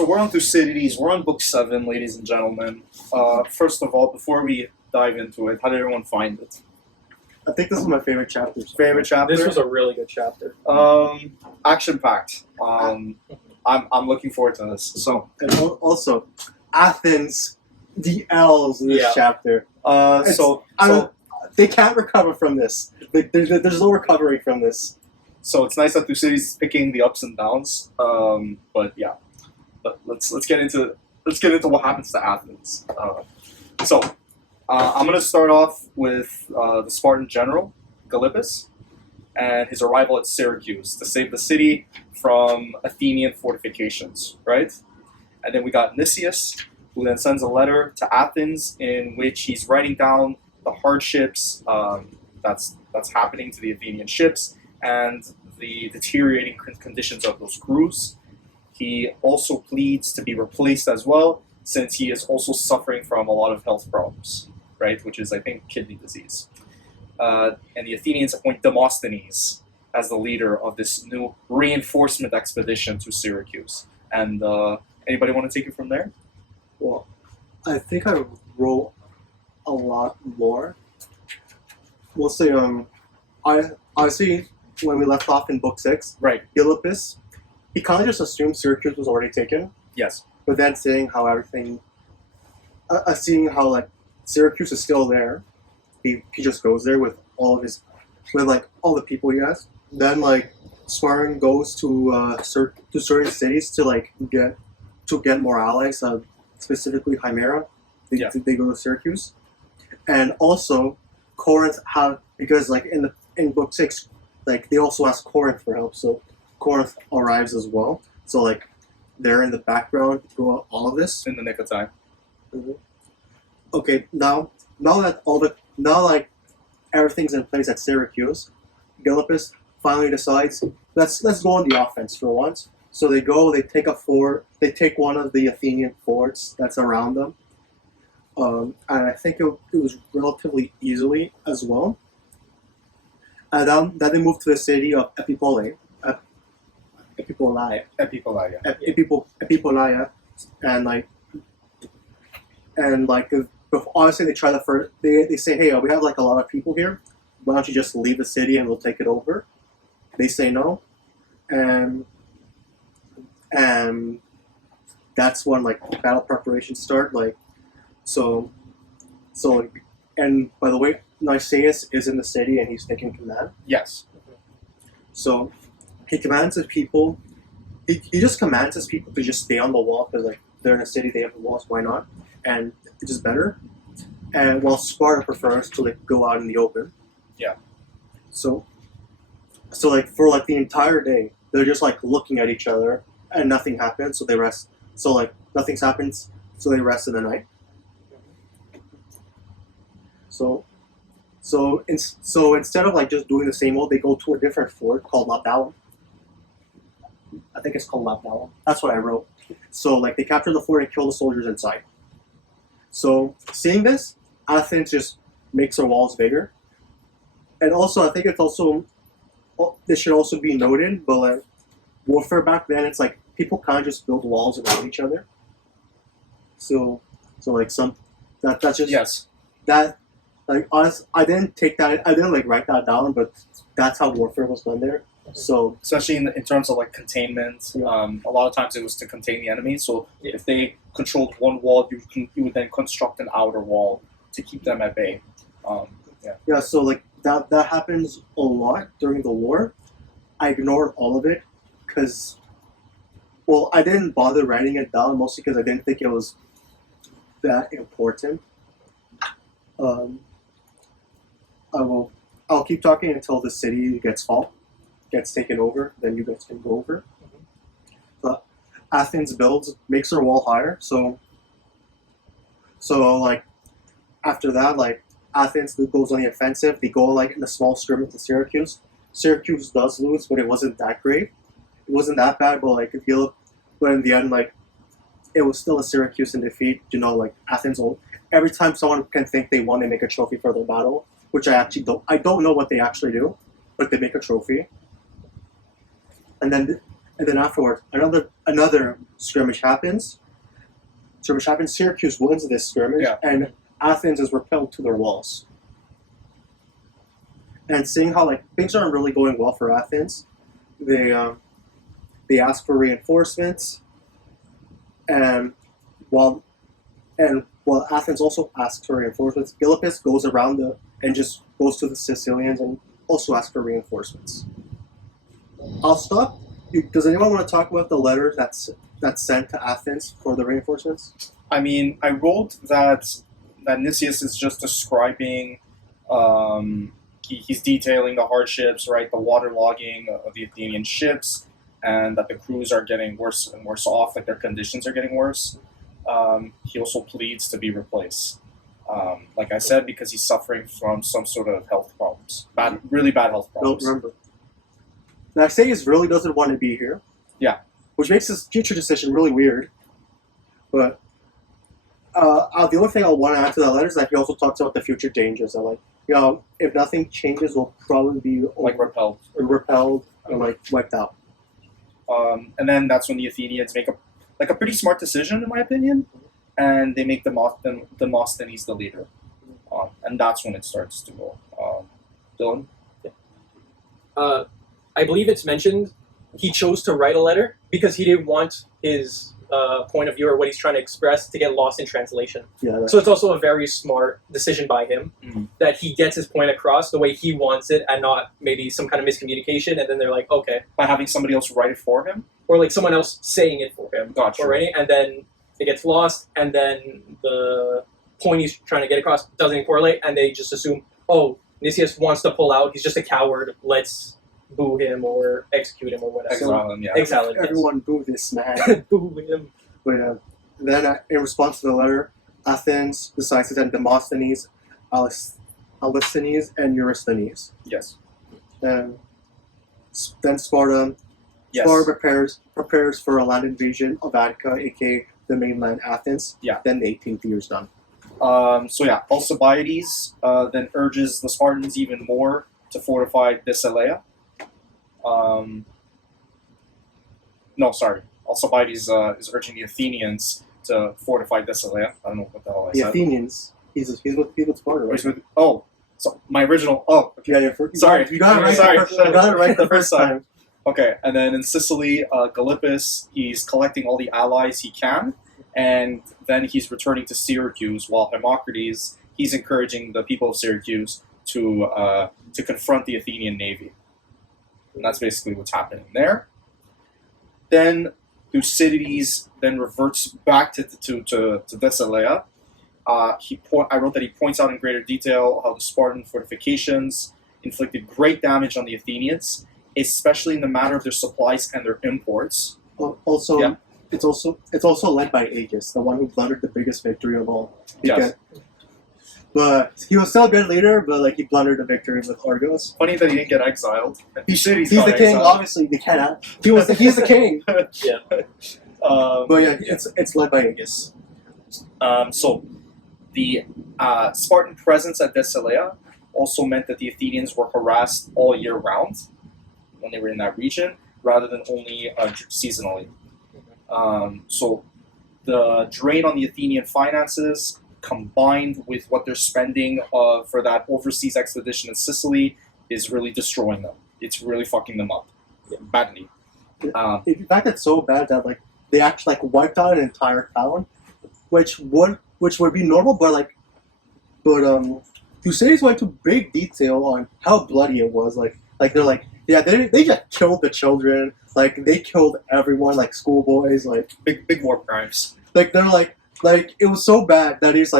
So we're on Thucydides. We're on book 7, ladies and gentlemen. First of all, before we dive into it, how did everyone find it? I think this is my favorite chapter. Favorite chapter? This was a really good chapter. Action packed. I'm looking forward to this. So And also, Athens, the L's in this Yeah. chapter. They can't recover from this. There's no recovery from this. So it's nice that Thucydides is picking the ups and downs. But yeah, let's get into what happens to Athens. I'm gonna start off with the Spartan general Gylippus and his arrival at Syracuse to save the city from Athenian fortifications, right? And then we got Nicias, who then sends a letter to Athens in which he's writing down the hardships that's happening to the Athenian ships and the deteriorating conditions of those crews. He also pleads to be replaced as well, since he is also suffering from a lot of health problems, right? Which is, I think, kidney disease. And the Athenians appoint Demosthenes as the leader of this new reinforcement expedition to Syracuse. And anybody want to take it from there? Well, I think I wrote a lot more. We'll say, I see when we left off in book 6, Right. Gylippus, he kind of just assumed Syracuse was already taken, Yes. but then seeing how everything, seeing how like Syracuse is still there, he just goes there with all of his, with like all the people he has. Then like Spartan goes to certain cities to get more allies, specifically Himera. They go to Syracuse, and also Corinth because like in book 6, like they also ask Corinth for help, so Corinth arrives as well. So like they're in the background throughout all of this. In the nick of time. Mm-hmm. Okay, now like everything's in place at Syracuse, Gylippus finally decides let's go on the offense for once. So they take one of the Athenian forts that's around them, and I think it was relatively easily as well. And then they moved to the city of Epipolae, and honestly, they try they say, hey, we have like a lot of people here. Why don't you just leave the city and we'll take it over? They say no, and that's when like battle preparations start. And by the way, Nicias is in the city and he's taking command. Yes. So he commands his people. He just commands his people to just stay on the wall because like they're in a city, they have the walls. Why not? And it's just better. And while Sparta prefers to like go out in the open. Yeah. So like for like the entire day, they're just like looking at each other and nothing happens. So they rest. So like nothing happens. So they rest in the night. So instead of like just doing the same old, they go to a different fort called Labdalum. I think it's called Labdalum. That's what I wrote. So like they capture the fort and kill the soldiers inside. So seeing this, Athens just makes their walls bigger. And also, I think this should also be noted, but like warfare back then, it's like people kind of just build walls around each other. So like that's just Yes. that. Like honestly, I didn't like write that down, but that's how warfare was done there. So Especially in terms of like containment, Yeah. a lot of times it was to contain the enemy. So if they controlled one wall, you would then construct an outer wall to keep them at bay. yeah, so like that happens a lot during the war. I ignored all of it because, well, I didn't bother writing it down mostly because I didn't think it was that important. I'll keep talking until the city gets taken over. Then you guys can go over. But Athens makes their wall higher. So like after that, like Athens goes on the offensive. They go like in a small skirmish to Syracuse. Syracuse does lose, but it wasn't that great. It wasn't that bad, but like but in the end, like it was still a Syracuse in defeat. You know, like Athens. Every time someone can think they won, they make a trophy for their battle, which I actually don't. I don't know what they actually do, but they make a trophy. And and then afterwards, another skirmish happens. Syracuse wins this skirmish, Yeah. and Athens is repelled to their walls. And seeing how like things aren't really going well for Athens, they ask for reinforcements, and while Athens also asks for reinforcements, Gylippus goes around and just goes to the Sicilians and also asks for reinforcements. I'll stop. Does anyone want to talk about the letter that's sent to Athens for the reinforcements? I mean, I wrote that Nicias is just describing, he's detailing the hardships, right? The waterlogging of the Athenian ships, and that the crews are getting worse and worse off, like their conditions are getting worse. He also pleads to be replaced. Like I said, because he's suffering from some sort of health problems, really bad health problems. No, remember. Naxius really doesn't want to be here. Yeah. Which makes his future decision really weird. But the only thing I want to add to that letter is that he also talks about the future dangers. And if nothing changes, we'll probably be repelled and wiped out. And then that's when the Athenians make a pretty smart decision, in my opinion, and they make Demosthenes the leader. And that's when it starts to go. Dylan? I believe it's mentioned he chose to write a letter because he didn't want his point of view or what he's trying to express to get lost in translation. Yeah. So it's also a very smart decision by him that he gets his point across the way he wants it and not maybe some kind of miscommunication, and then they're like, okay. By having somebody else write it for him? Or like someone else saying it for him. Gotcha. Already, and then it gets lost, and then the point he's trying to get across doesn't correlate, and they just assume, oh, Nicias wants to pull out, he's just a coward, let's boo him or execute him or whatever. Exile him, yeah. Exile him, Everyone boo this man. boo him. But then, in response to the letter, Athens decides to send Demosthenes, Allisthenes, and Eurysthenes. Yes. And then Sparta prepares for a land invasion of Attica, aka the mainland Athens. Yeah. Then the 18th year is done. Alcibiades then urges the Spartans even more to fortify Thessalia. Alcibiades is urging the Athenians to fortify Thessalia. I don't know what the hell I The said. Athenians. He's with Sparta, right? So my original. Okay. Yeah, Sorry. You got it right. Sorry. You got it right the first time. Okay, and then in Sicily, Gylippus, he's collecting all the allies he can, and then he's returning to Syracuse, while Hermocrates, he's encouraging the people of Syracuse to confront the Athenian navy. And that's basically what's happening there. Then Thucydides then reverts back to Thessalia. I wrote that he points out in greater detail how the Spartan fortifications inflicted great damage on the Athenians, especially in the matter of their supplies and their imports. It's also led by Agis, the one who blundered the biggest victory of all. Yes. But he was still a good leader, but he blundered the victory with Argos. Funny that he didn't get exiled. He's the king, obviously. They cannot. He's the king. Yeah. But yeah, it's led by Agis. So the Spartan presence at Thessalia also meant that the Athenians were harassed all year round when they were in that region, rather than only seasonally. So the drain on the Athenian finances, combined with what they're spending for that overseas expedition in Sicily, is really destroying them. It's really fucking them up badly. In fact, it's so bad that they actually wiped out an entire town, which would be normal, but Thucydides went into big detail on how bloody it was. They just killed the children. They killed everyone, schoolboys. Big war crimes. It was so bad that he's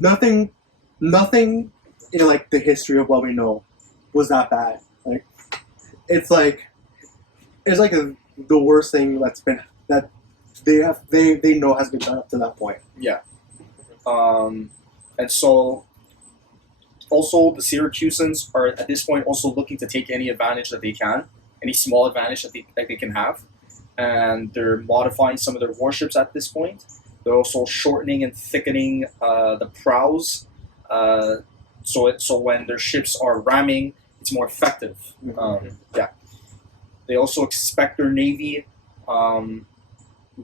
nothing in the history of what we know was that bad. It's the worst thing that they know has been done up to that point. Yeah. And so also the Syracusans are at this point also looking to take any advantage that they can, any small advantage that they can have, and they're modifying some of their warships at this point. They're also shortening and thickening the prows, so when their ships are ramming, it's more effective. They also expect their navy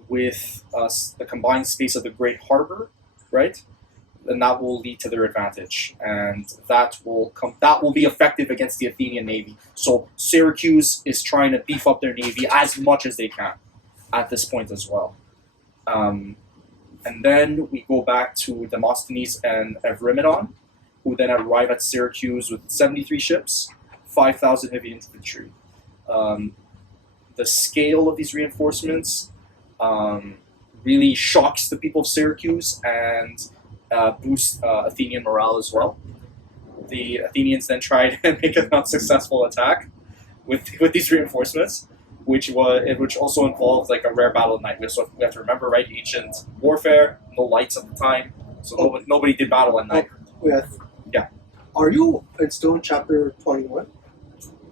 with the combined space of the Great Harbor, right? And that will lead to their advantage, and that will be effective against the Athenian navy. So Syracuse is trying to beef up their navy as much as they can at this point as well. And then we go back to Demosthenes and Eurymedon, who then arrive at Syracuse with 73 ships, 5,000 heavy infantry. The scale of these reinforcements really shocks the people of Syracuse and boosts Athenian morale as well. The Athenians then tried to make an unsuccessful attack with these reinforcements, which also involved like a rare battle at night. So we have to remember, right? Ancient warfare, no lights at the time, so nobody did battle at night. Yeah. Are you still in chapter 21?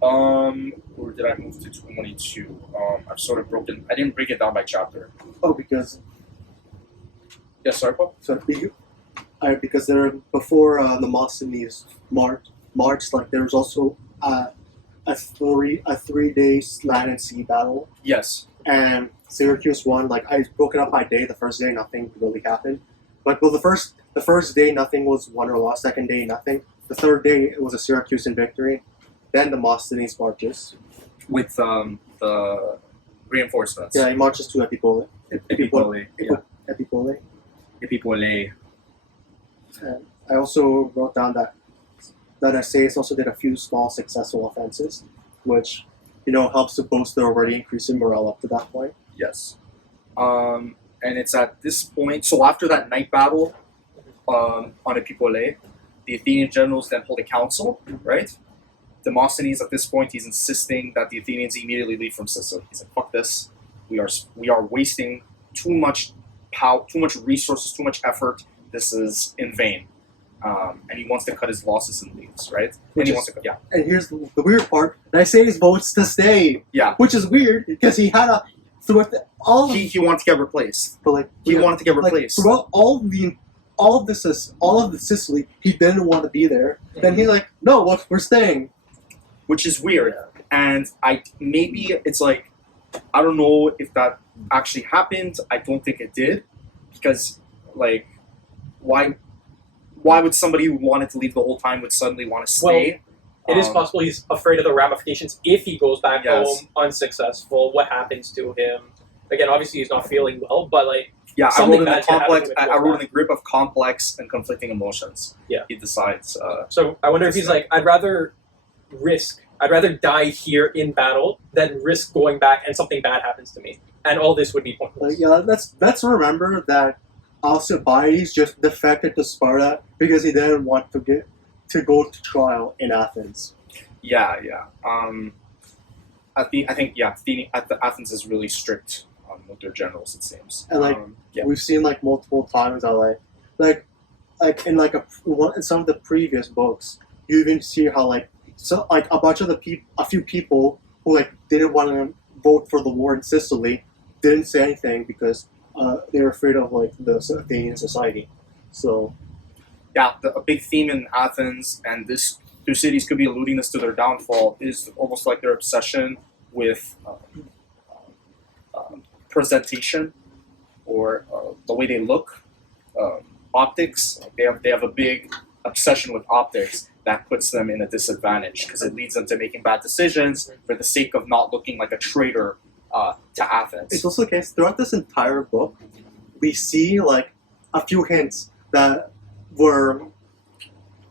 Or did I move to 22? I've sort of broken. I didn't break it down by chapter. Oh, because Yes, sorry, Paul. because there before Demosthenes marched, like there was also a 3 day land and sea battle, Yes. and Syracuse won. Like I broke it up by day. The first day, nothing really happened. But well, the first day, nothing was won or lost. Second day, nothing. The third day, it was a Syracusan victory. Then Demosthenes marches. With the reinforcements. Yeah, he marches to Epipole. Epipole. Yeah. Epipole. Epipole. And I also wrote down that Essays also did a few small successful offenses, which helps to boost the already increasing morale up to that point. Yes. And it's at this point. So after that night battle on Epipole, the Athenian generals then hold a council, right? Demosthenes at this point, he's insisting that the Athenians immediately leave from Sicily. He's like, "Fuck this! We are wasting too much power, too much resources, too much effort. This is in vain." And he wants to cut his losses and leaves, right? And here's the weird part: Essays votes to stay. Yeah. Which is weird because he had he wanted to get replaced. But wanted to get replaced. Throughout all of the Sicily, he didn't want to be there. Mm-hmm. Then he's like, "No, look, we're staying." Which is weird, and maybe it's like, I don't know if that actually happened. I don't think it did, because like, why would somebody who wanted to leave the whole time would suddenly want to stay? Well, it is possible he's afraid of the ramifications if he goes back home unsuccessful. What happens to him? Again, obviously he's not feeling well, but like I wrote in the grip of complex and conflicting emotions. Yeah, he decides. So I wonder if he's like, I'd rather die here in battle than risk going back and something bad happens to me, and all this would be pointless. Let's remember that Alcibiades just defected to Sparta because he didn't want to go to trial in Athens. Yeah. I think Athens is really strict with their generals, it seems. And we've seen multiple times how in some of the previous books, you even see how a few people who didn't want to vote for the war in Sicily didn't say anything because they were afraid of the Athenian society. So a big theme in Athens, and this Thucydides could be alluding this to their downfall, is almost like their obsession with presentation or the way they look, optics. They have a big obsession with optics that puts them in a disadvantage because it leads them to making bad decisions for the sake of not looking like a traitor to Athens. It's also the case throughout this entire book, we see a few hints that were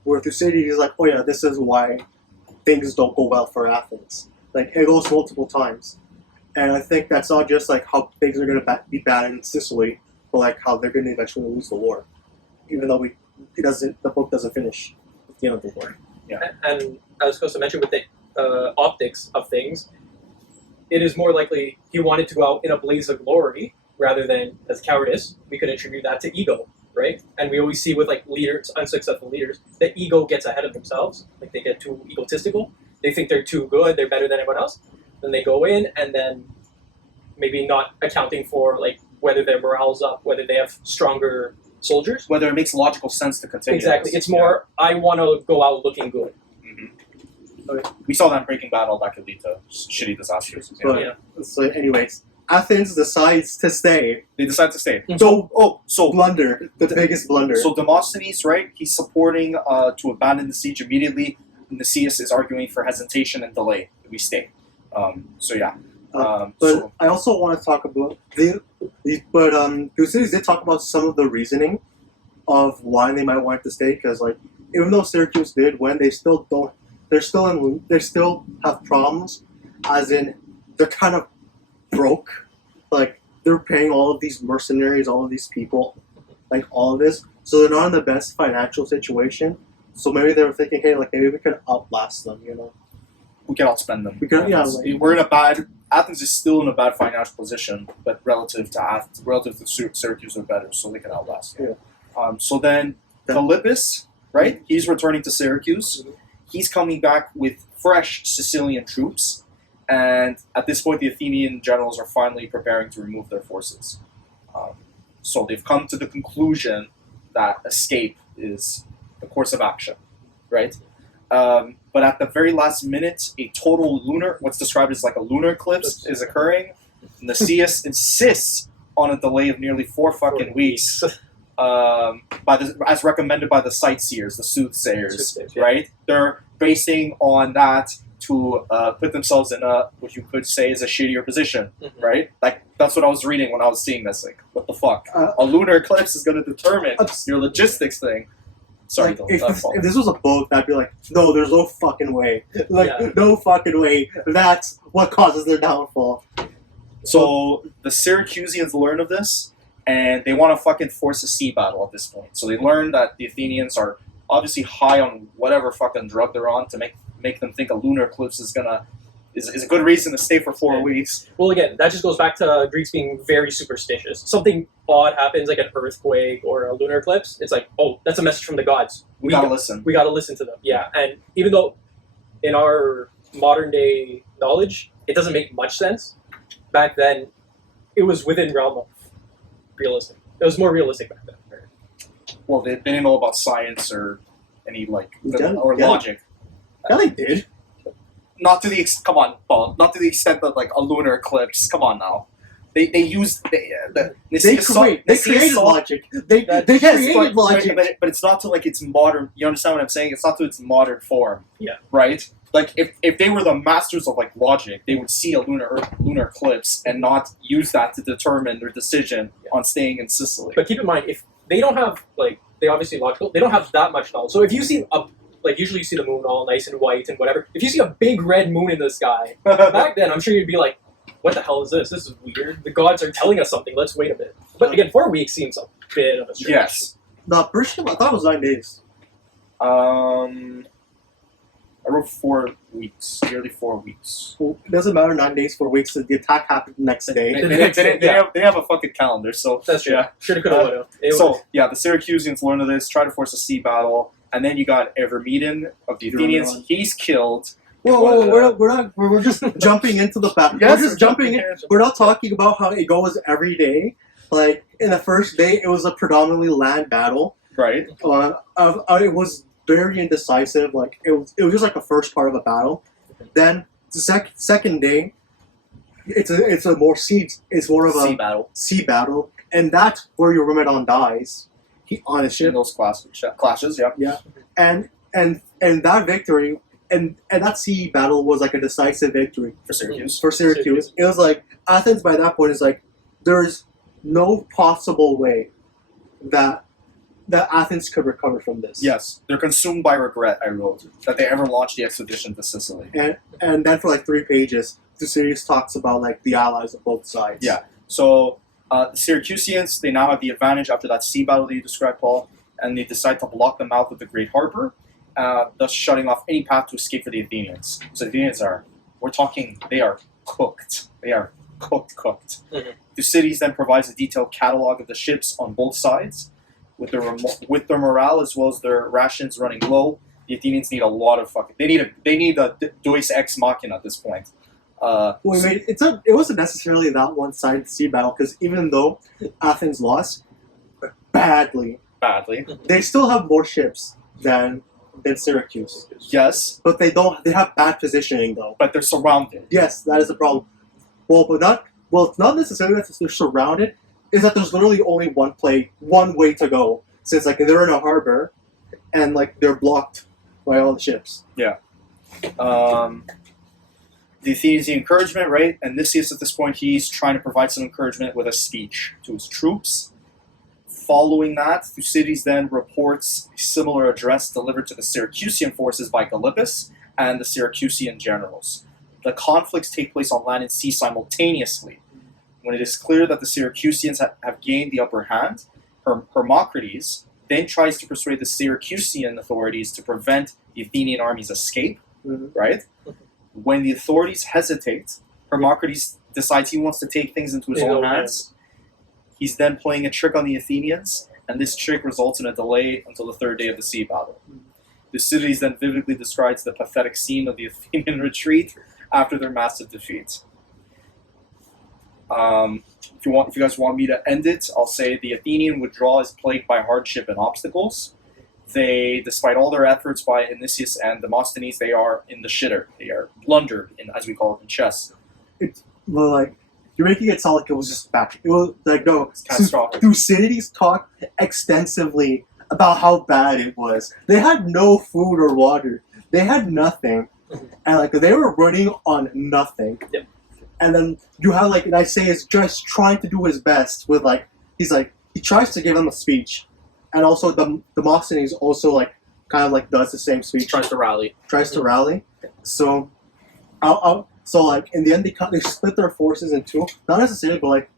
Thucydides is like, "Oh yeah, this is why things don't go well for Athens." It goes multiple times, and I think that's not just how things are going to be bad in Sicily, but how they're going to eventually lose the war, even though the book doesn't finish at the end of the war. Yeah, and I was supposed to mention with the optics of things, it is more likely he wanted to go out in a blaze of glory rather than as cowardice. We could attribute that to ego, right? And we always see with leaders, unsuccessful leaders, that ego gets ahead of themselves. They get too egotistical. They think they're too good, they're better than everyone else. Then they go in and then maybe not accounting for whether their morale's up, whether they have stronger soldiers. Whether it makes logical sense to continue. Exactly. It's more, I want to go out looking good. Mm-hmm. Okay. We saw that in Breaking Bad, all that could lead to shitty disasters. But- Yeah. So, anyways, Athens decides to stay. They decide to stay. So, So blunder, the biggest blunder. So Demosthenes, right? He's supporting to abandon the siege immediately. Nicias is arguing for hesitation and delay. We stay. So yeah. But So I also want to talk about Thucydides did talk about some of the reasoning of why they might want to stay, because like even though Syracuse did win, they still don't. They still have problems, as in they're kind of broke. Like they're paying all of these mercenaries, all of these people, like all of this. So they're not in the best financial situation. So maybe they were thinking, hey, like maybe we could outlast them, you know. we can outspend them. We can, yeah, Athens. like- We're in a bad. Athens is still in a bad financial position, but relative to Syracuse, are better, so they can outlast. Yeah. So then Philippus, right? He's returning to Syracuse. He's coming back with fresh Sicilian troops, and at this point, the Athenian generals are finally preparing to remove their forces. So they've come to the conclusion that escape is the course of action, right? But at the very last minute, a total what's described as like a lunar eclipse is occurring. Nicias insists on a delay of nearly 4 fucking weeks, as recommended by the sightseers, the soothsayers, Yeah. right? They're basing on that to put themselves in what you could say is a shittier position, Mhm. right? Like that's what I was reading when I was seeing this. Like, what the fuck? Uh, A lunar eclipse is going to determine Ups- your logistics thing. Sorry, Like, Dylan, if, not this, fault. if this was a boat, I'd be like, no, there's no fucking way. Like, Yeah. no fucking way. That's what causes their downfall. So the Syracusans learn of this, and they want to fucking force a sea battle at this point. So they learn that the Athenians are obviously high on whatever fucking drug they're on to make them think a lunar eclipse is a good reason to stay for 4 weeks. Well, again, that just goes back to Greeks being very superstitious. Something odd happens, like an earthquake or a lunar eclipse. It's like, oh, that's a message from the gods. We gotta listen. We got to listen to them. Yeah, and even though in our modern day knowledge, it doesn't make much sense, back then, it was within realm of realistic. It was more realistic back then. Well, they didn't know about science or any Yeah, or yeah. logic. Yeah, they did. Not to the come on, Paul. Not to the extent that like a lunar eclipse. Come on now. They used the They created logic. They created logic. but it's not to like its modern. You understand what I'm saying? It's not to its modern form. Yeah. Right. Like if they were the masters of like logic, they would see a lunar eclipse and not use that to determine their decision on staying in Sicily. But keep in mind, if they don't have they obviously logical, they don't have that much knowledge. So if you see usually you see the moon all nice and white and whatever. If you see a big red moon in the sky, back then I'm sure you'd be like, what the hell is this? This is weird. The gods are telling us something. Let's wait a bit. But again, 4 weeks seems a bit of a stretch. Yes. No, pretty sure, I thought it was 9 days. I wrote 4 weeks, nearly 4 weeks. Well, it doesn't matter 9 days, 4 weeks. The attack happened the next day. They have a fucking calendar, so That's true. yeah. Shoulda, coulda, woulda. It So was- yeah, the Syracusans learn of this, try to force a sea battle, and then you got Evermedon of the Athenians. Eurymedon. He's killed. Whoa, we're just jumping into the battle. Yes, we're just jumping in. We're not talking about how it goes every day. Like in the first day, it was a predominantly land battle. Right. It was very indecisive. Like it was just like the first part of a battle. Then the second day, it's a more it's more of Sea a battle. sea battle, and that's where Eurymedon dies. On his In ship, those clashes, yeah. and that victory and that sea battle was like a decisive victory For Syracuse. for Syracuse. It was like Athens by that point is like there's no possible way that Athens could recover from this. Yes. They're consumed by regret, I wrote, that they ever launched the expedition to Sicily. And then for like 3 pages, Thucydides talks about like the allies of both sides. Yeah. So the Syracusans, they now have the advantage after that sea battle that you described, Paul, and they decide to block the mouth of the Great Harbor, thus shutting off any path to escape for the Athenians. So the Athenians they are cooked. They are cooked. Mhm. Thucydides then provides a detailed catalog of the ships on both sides. With their morale as well as their rations running low, the Athenians need a lot of fucking. They need a Deus ex machina at this point. Well, I mean, it wasn't necessarily that one-sided sea battle because even though Athens lost badly, Badly. they still have more ships than than Syracuse. Yes, But they don't. They have bad positioning though. but they're surrounded. Yes, that is a problem. Well, but not. Well, it's not necessarily that they're surrounded. Is that there's literally only one way to go. Since like they're in a harbor, and like they're blocked by all the ships. The Athenians need encouragement, right? And Nicias at this point, he's trying to provide some encouragement with a speech to his troops. Following that, Thucydides then reports a similar address delivered to the Syracusan forces by Gylippus and the Syracusan generals. The conflicts take place on land and sea simultaneously. When it is clear that the Syracusans have gained the upper hand, Hermocrates then tries to persuade the Syracusan authorities to prevent the Athenian army's escape, right? When the authorities hesitate, Hermocrates decides he wants to take things into his own hands. He's then playing a trick on the Athenians, and this trick results in a delay until the third day of the sea battle. Thucydides then vividly describes the pathetic scene of the Athenian retreat after their massive defeat. If you guys want me to end it, I'll say the Athenian withdrawal is plagued by hardship and obstacles. They, despite all their efforts by Nicias and Demosthenes, they are in the shitter. They are blundered, as we call it in chess. Well, like you're making it sound like it was just bad. It was like no. It's catastrophic. Thucydides talked extensively about how bad it was. They had no food or water. They had nothing, and like they were running on nothing. Yep. And then you have like Nicias just trying to do his best with like he tries to give them a speech, and also Demosthenes also like kind of like does the same speech. Tries to rally. So, so like in the end they split their forces in two. Not necessarily, but like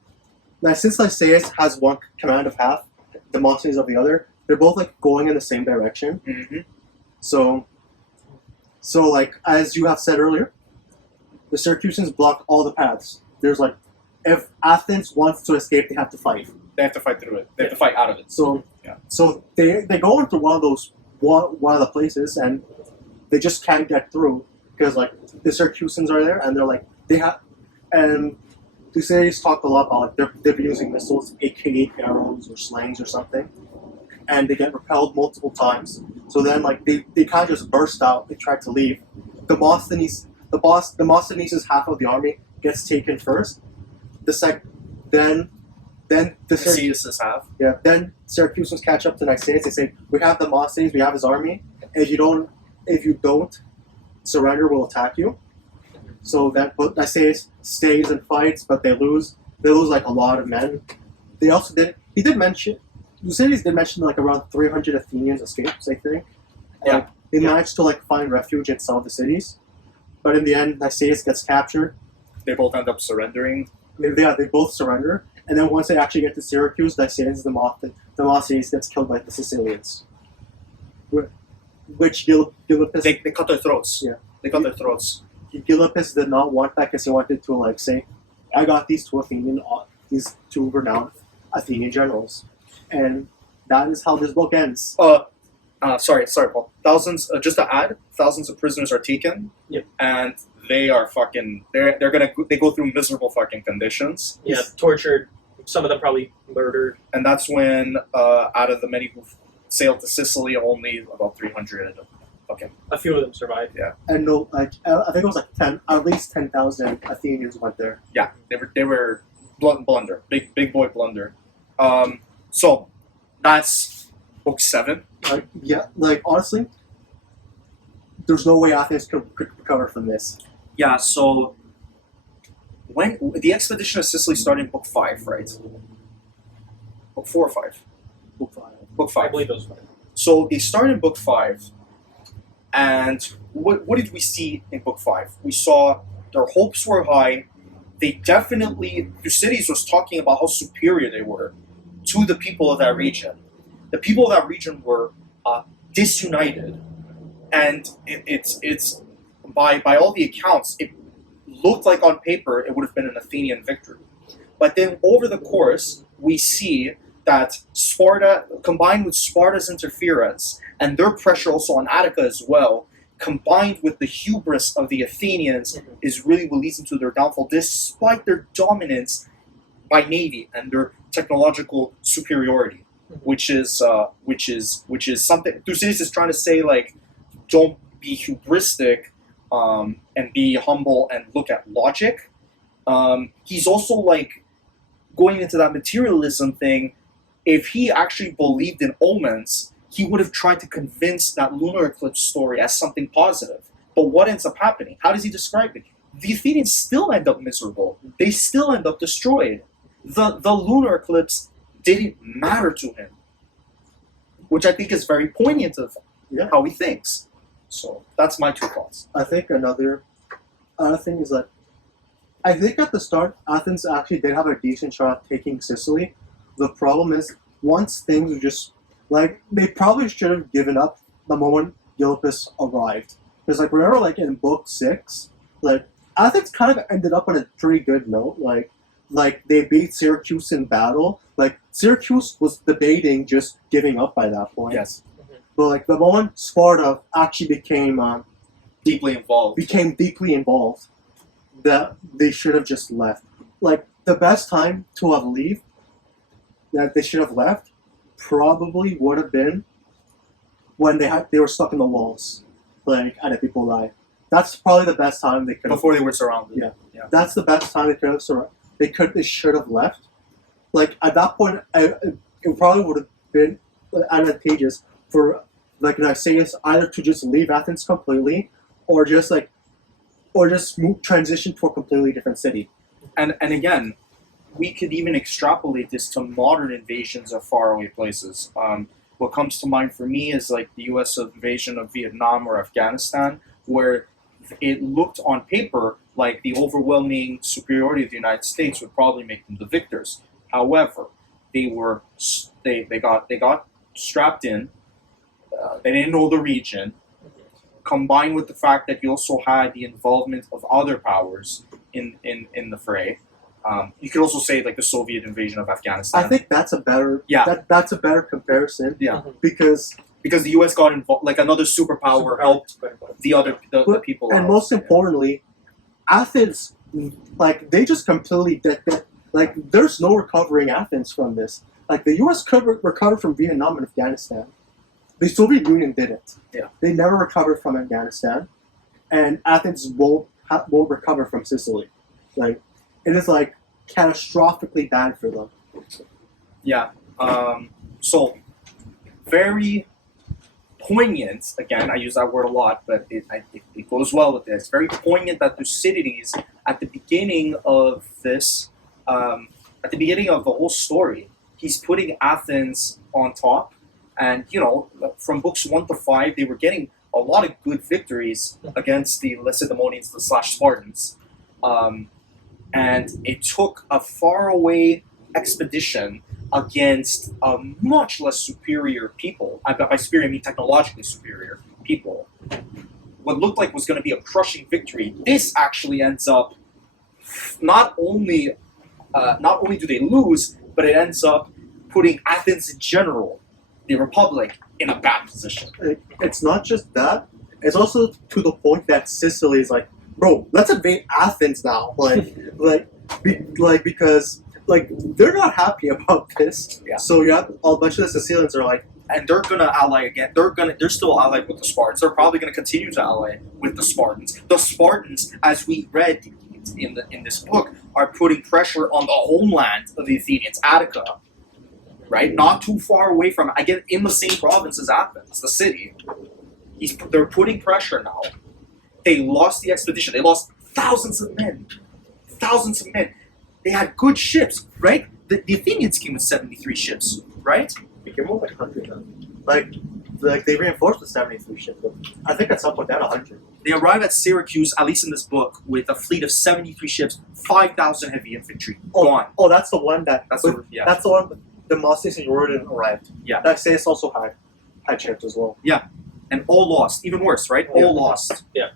now since Nicias has one command of half, Demosthenes of the other, they're both like going in the same direction. Mm-hmm. So like as you have said earlier, the Syracusans block all the paths. There's like, if Athens wants to escape, they have to fight. They have to fight through it. They have to fight out of it. So they go into one of the places and they just can't get through because like the Syracusans are there and they're like and Thucydides talked a lot about like they've been using missiles, aka arrows or slings or something, and they get repelled multiple times. So then like they kind of just burst out. They try to leave. Demosthenes' half of the army gets taken first. Then the Nicias' half. Yeah. Then Syracusans catch up to Nicias. They say, "We have Demosthenes. We have his army. If you don't surrender, we'll attack you." So that Nicias stays and fights, but they lose. They lose like a lot of men. They also did. He did mention. Thucydides did mention like around 300 Athenians escaped. I think. Yeah. They managed to like find refuge in some of the cities, but in the end, Nicias gets captured. They both end up surrendering. They both surrender, and then once they actually get to Syracuse, Nicias Demosthenes gets killed by the Sicilians. Which Gylippus... They cut their throats. Yeah. They cut their throats. Gylippus did not want that because he wanted to like say, I got these two renowned Athenian generals. And that is how this book ends. Sorry, Paul. Just to add, thousands of prisoners are taken. Yep. And they are fucking, they go through miserable fucking conditions. Yeah, tortured. Some of them probably murdered. And that's when, out of the many who sailed to Sicily, only about 300. Okay. A few of them survived. Yeah. And no, like I think it was like at least 10,000 Athenians went there. Yeah, they were blunder, big boy blunder. So that's book 7. Like honestly, there's no way Athens could recover from this. Yeah. So when the expedition of Sicily started in book 5, right? Book 4 or 5? Book 5. Book 5. I believe those 5. So they started in book 5, and what did we see in book 5? We saw their hopes were high. They definitely, Thucydides was talking about how superior they were to the people of that region. The people of that region were disunited, and it's by all the accounts, it looked like on paper it would have been an Athenian victory. But then over the course, we see that Sparta, combined with Sparta's interference and their pressure also on Attica as well, combined with the hubris of the Athenians, is really what leads them to their downfall, despite their dominance by navy and their technological superiority, which is something Thucydides is trying to say, like, don't be hubristic and be humble and look at logic. He's also like going into that materialism thing. If he actually believed in omens, he would have tried to convince that lunar eclipse story as something positive. But what ends up happening? How does he describe it? The Athenians still end up miserable. They still end up destroyed. The lunar eclipse didn't matter to him, which I think is very poignant of how he thinks. So that's my 2 thoughts. I think another thing is that I think at the start Athens actually did have a decent shot at taking Sicily. The problem is once things were just like they probably should have given up the moment Gylippus arrived. Because like remember like in book 6, like Athens kind of ended up on a pretty good note. Like they beat Syracuse in battle. Like Syracuse was debating just giving up by that point. Yes. But like the moment Sparta actually became Deeply involved. that they should have just left. Like the best time to have leave that they should have left probably would have been when they were stuck in the walls, like and people died. That's probably the best time they could have. Before they were surrounded. Yeah. That's the best time they could have. They should have left. Like at that point, it probably would have been advantageous for like Nicias either to just leave Athens completely, or just transition to a completely different city. And again, we could even extrapolate this to modern invasions of faraway places. What comes to mind for me is like the U.S. invasion of Vietnam or Afghanistan, where it looked on paper like the overwhelming superiority of the United States would probably make them the victors. However, they got strapped in. They didn't know the region. Combined with the fact that you also had the involvement of other powers in the fray. You could also say like the Soviet invasion of Afghanistan. I think that's a better that's a better comparison. Yeah. Because the U.S. got involved, like another superpower helped the people. And out. most importantly, Athens, like they just completely like there's no recovering Athens from this. Like the U.S. could recover from Vietnam and Afghanistan. The Soviet Union didn't. Yeah. They never recovered from Afghanistan, and Athens won't recover from Sicily. Like it is like catastrophically bad for them. Yeah. So very poignant. Again, I use that word a lot, but it goes well with this. Very poignant that Thucydides, at the beginning of this, at the beginning of the whole story, he's putting Athens on top. And, from books 1 to 5, they were getting a lot of good victories against the Lacedaemonians / Spartans. And it took a faraway expedition against a much less superior people. By superior, I mean technologically superior people. What looked like was going to be a crushing victory. This actually ends up not only do they lose, but it ends up putting Athens in like the Republic, in a bad position. It's not just that. It's also to the point that Sicily is like, bro, let's invade Athens now. Because they're not happy about this. Yeah. So you have a bunch of the Sicilians are like, and they're gonna ally again. They're still allied with the Spartans. They're probably gonna continue to ally with the Spartans. The Spartans, as we read in this book, are putting pressure on the homeland of the Athenians, Attica. Right, not too far away from. Again, in the same province as Athens, the city. They're putting pressure now. They lost the expedition. They lost thousands of men. They had good ships, right? The Athenians came with 73 ships, right? they came up with 100 then. Like they reinforced the 73 ships. I think at some point they had 100. They arrive at Syracuse, at least in this book, with a fleet of 73 ships, 5,000 heavy infantry. Gone. Oh, that's the one that. That's with, the, yeah. That's the one. With Demosthenes and Jordan arrived. Yeah. That says also had ships as well. And all lost. Even worse, right? Yeah. All lost. Yeah.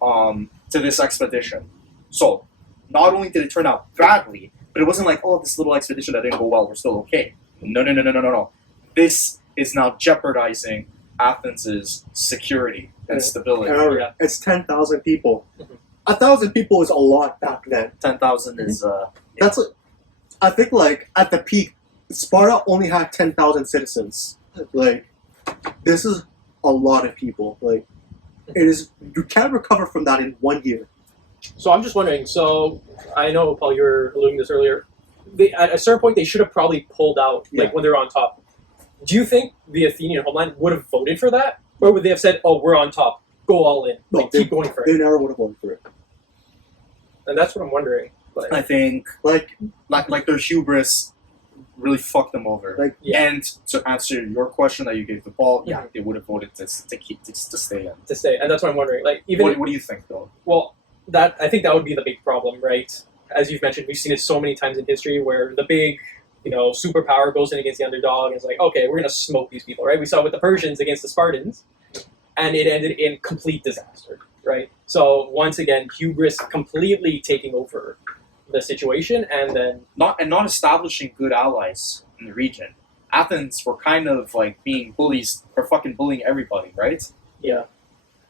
To this expedition. So, not only did it turn out badly, but it wasn't like, oh, this little expedition that didn't go well, we're still okay. No. This is now jeopardizing Athens' security and stability. Remember, it's 10,000 people. 1,000 people is a lot back then. 10,000 is, That's what, I think at the peak, Sparta only had 10,000 citizens. This is a lot of people. Like, it is, you can't recover from that in 1 year. So I'm just wondering. So I know, Paul, you were alluding to this earlier. At a certain point, they should have probably pulled out, like Yeah. when they're on top. Do you think the Athenian homeland would have voted for that, or would they have said, "Oh, we're on top, go all in, No, like, keep going for They it"? never would have voted for it. And that's what I'm wondering. But I think Like, like their hubris really fucked them over. Like, yeah, And to answer your question that you gave to Paul, yeah, Mhm. they would have voted to stay in. to say, and that's what I'm wondering. Like, even What do you think, though? well, that I think that would be the big problem, right? As you've mentioned, we've seen it so many times in history where the big, superpower goes in against the underdog, and it's like, okay, we're gonna smoke these people, right? We saw it with the Persians against the Spartans, and it ended in complete disaster, right? So once again, hubris completely taking over the situation, and then Not establishing good allies in the region. Athens were kind of like being bullies, or fucking bullying everybody, right? yeah,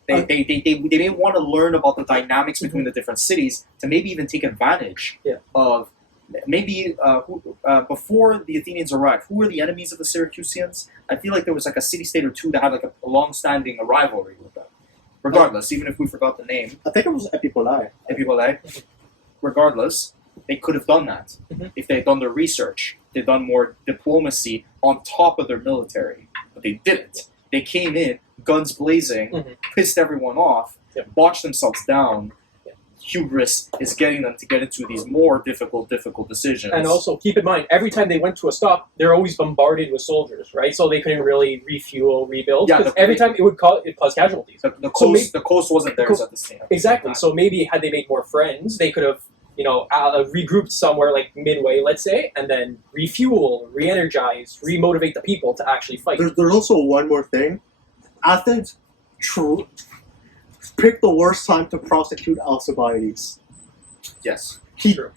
They didn't want to learn about the dynamics between the different cities to maybe even take advantage Yeah. of maybe before the Athenians arrived. Who were the enemies of the Syracusans? I feel like there was like a city-state or two that had like a long-standing rivalry with them. Regardless, even if we forgot the name, I think it was Epipolae. and people like, regardless, they could have done that Mhm. if they had done their research. They'd done more diplomacy on top of their military, but they didn't. They came in, guns blazing, Mhm. pissed everyone off, Yep. botched themselves down. Yep. Hubris is getting them to get into these more difficult decisions. and also keep in mind, every time they went to a stop, they're always bombarded with soldiers, right? So they couldn't really refuel, rebuild, Yeah, because the- every time it cause casualties. the So coast, the coast wasn't theirs at the same time. Exactly. So maybe had they made more friends, they could have, regrouped somewhere like midway, let's say, and then refuel, re-energize, remotivate the people to actually fight. There's also one more thing. Athens picked the worst time to prosecute Alcibiades. Yes. True.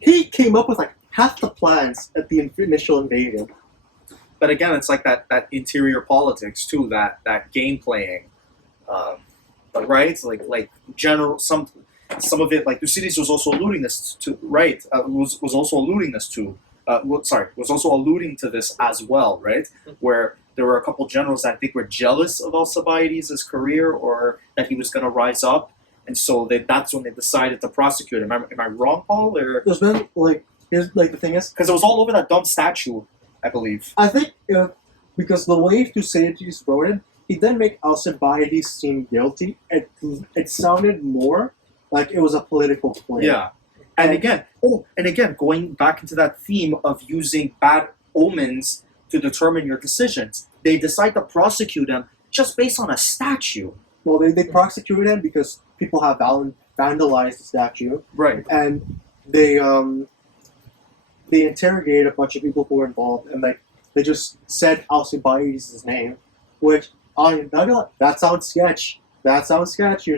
He came up with like half the plans at the initial invasion. But again, it's like that interior politics too, that game playing, right? Like general some of it, like Thucydides was also alluding this to, right? Was also alluding this to, was also alluding to this as well, right? Where there were a couple generals that I think were jealous of Alcibiades' career, or that he was going to rise up, and so that's when they decided to prosecute him. Am I wrong, Paul? Or There's been here's the thing is, because it was all over that dumb statue, I believe. I think because the way Thucydides wrote it, he didn't make Alcibiades seem guilty. It sounded more like it was a political play. Yeah. And again, going back into that theme of using bad omens to determine your decisions, they decide to prosecute him just based on a statue. Well, they prosecuted him because people have vandalized the statue, Right. and they interrogated a bunch of people who were involved, and they just said Alcibiades' name, which that sounds sketch. That sounds sketch,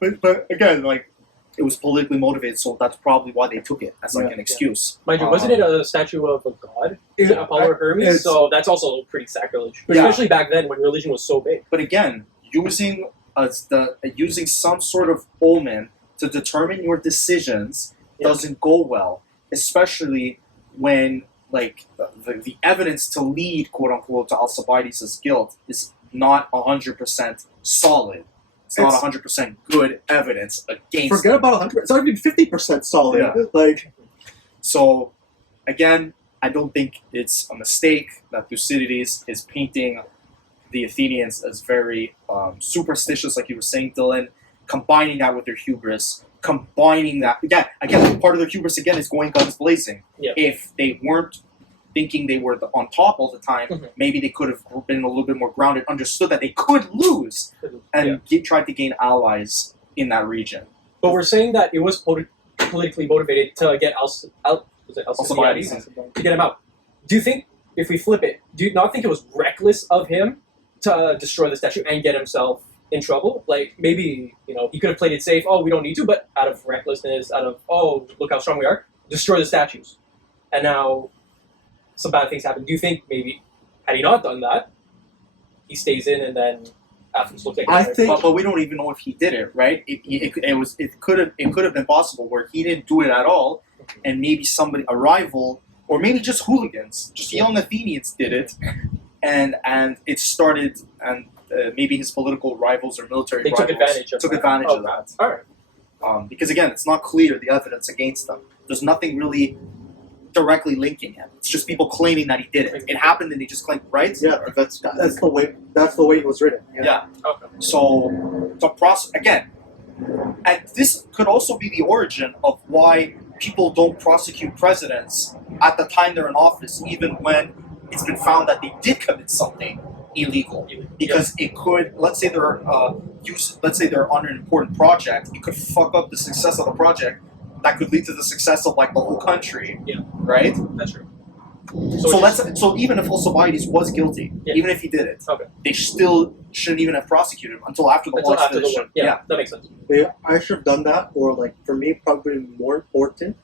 But again, like, it was politically motivated, so that's probably why they took it as like Yeah. an excuse. Mind you, wasn't it a statue of a god? It- Apollo or Hermes? it's- So that's also pretty sacrilege. Yeah. Especially back then when religion was so big. But again, using some sort of omen to determine your decisions Yeah. doesn't go well, especially when like the evidence to lead, quote unquote, to Alcibiades' guilt is not 100% solid. It's not It's- 100% good evidence against Forget about 100. It's not even 50% solid. Yeah. Like, So, again, I don't think it's a mistake that Thucydides is painting the Athenians as very superstitious, like you were saying, Dylan, combining that with their hubris, combining that, again, part of their hubris, again, is going guns blazing. Yeah. If they weren't thinking they were on top all the time, Mhm. maybe they could have been a little bit more grounded, understood that they could lose, and tried to gain allies in that region. But we're saying that it was politically motivated to get Alcibiades to get him out. Do you think, if we flip it, do you not think it was reckless of him to destroy the statue and get himself in trouble? Like, maybe, he could have played it safe, oh, we don't need to, but out of recklessness, out of, oh, look how strong we are, destroy the statues. And now some bad things happen. Do you think maybe, had he not done that, he stays in and then Athens looks like I think- But we don't even know if he did it, right? It could have been possible where he didn't do it at all, and maybe a rival, or maybe just hooligans, just young Athenians did it, and it started, and maybe his political rivals or military They took rivals advantage of took that. advantage Oh, of that. All right. Because again, it's not clear the evidence against them. There's nothing really directly linking him. It's just people claiming that he did it. It happened, and they just claimed, right? Yeah, that's the way it was written. Yeah. Okay. So again, and this could also be the origin of why people don't prosecute presidents at the time they're in office, even when it's been found that they did commit something illegal. Because it could, let's say they're on an important project, it could fuck up the success of the project. That could lead to the success of like the whole country. Yeah. Right. That's true. So even if Alcibiades was guilty, Yeah. even if he did it, Okay. they still shouldn't even have prosecuted him until after the Until whole after the expedition. war. Yeah, that makes sense. I should have done that, or like for me, probably more important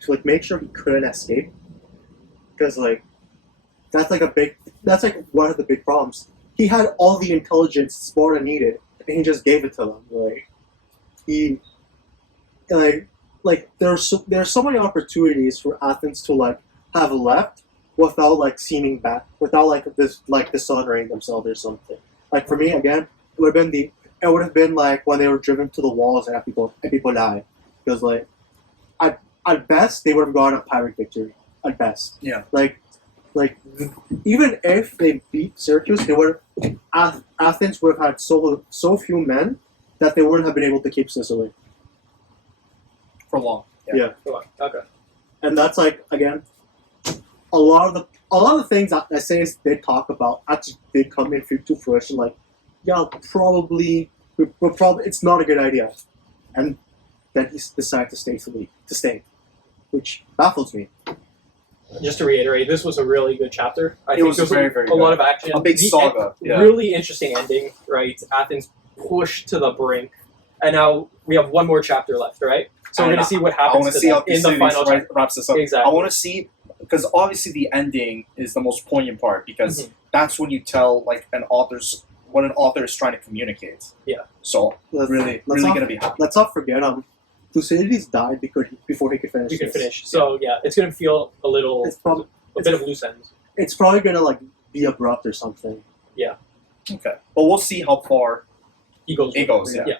to like make sure he couldn't escape, because like that's like one of the big problems. He had all the intelligence Sparta needed, and he just gave it to them. There's so many opportunities for Athens to like have left without like seeming bad, without like dishonoring themselves or something. Like for me again, it would have been like when they were driven to the walls and people died, because like at best they would have gotten a pirate victory at best. Yeah. Even if they beat Syracuse, Athens would have had so few men that they wouldn't have been able to keep Sicily. For long. Yeah. Okay. And that's like again, a lot of the things that essayists did talk about actually did come into fruition. Like, yeah, probably it's not a good idea, and then he decided to stay, which baffles me. Just to reiterate, this was a really good chapter. I It think was there was very, very a lot good. of action. A big The saga. Yeah. Really interesting ending, right? Athens pushed to the brink, and now we have one more chapter left, right? So we're And going to see what I happens want to to see them how in the Thucydides final chapter. wraps this up. Exactly. I want to see, because obviously the ending is the most poignant part, because Mhm. that's when you tell like what an author is trying to communicate. Yeah. So really gonna be happy. Let's not forget Thucydides died before he could finish. You can this. finish. So yeah, it's going to feel a little, It's a bit of loose ends. It's probably gonna like be abrupt or something. Okay. But we'll see how far He goes. it goes. Yeah. Yeah.